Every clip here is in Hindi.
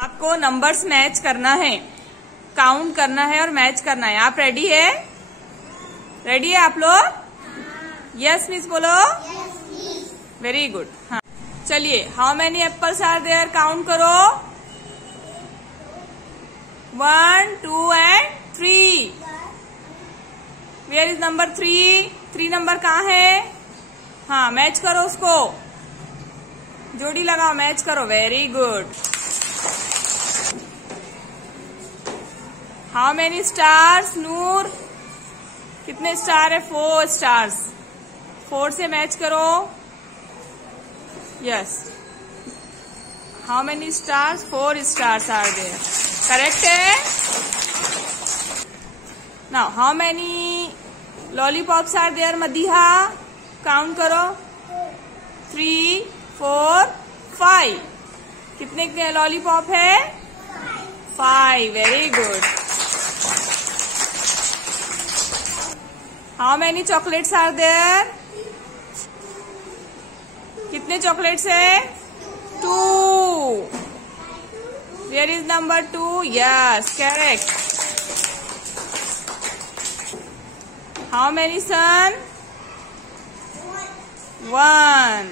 आपको नंबर्स मैच करना है, काउंट करना है और मैच करना है। आप रेडी है? रेडी है आप लोग? यस मिस बोलो। Very good. हाँ चलिए, how many apples are there, count करो। 1, 2 and 3। Where is number 3? 3 number कहाँ है? हाँ मैच करो उसको, जोड़ी लगाओ, मैच करो। Very good. How many stars Noor? कितने स्टार है? 4 स्टार्स। 4 से मैच करो। Yes. How many stars? 4 stars are there. Correct है। Now how many lollipops are there Madiha? Count करो। 3, 4, 5। कितने लॉलीपॉप है? 5। Very good. How many chocolates are there? कितने चॉकलेट्स है? 2। Where is number 2? Yes correct. How many sun? 1।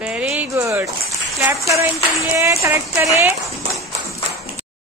Very good. Clap करो इनके लिए, करेक्ट करे।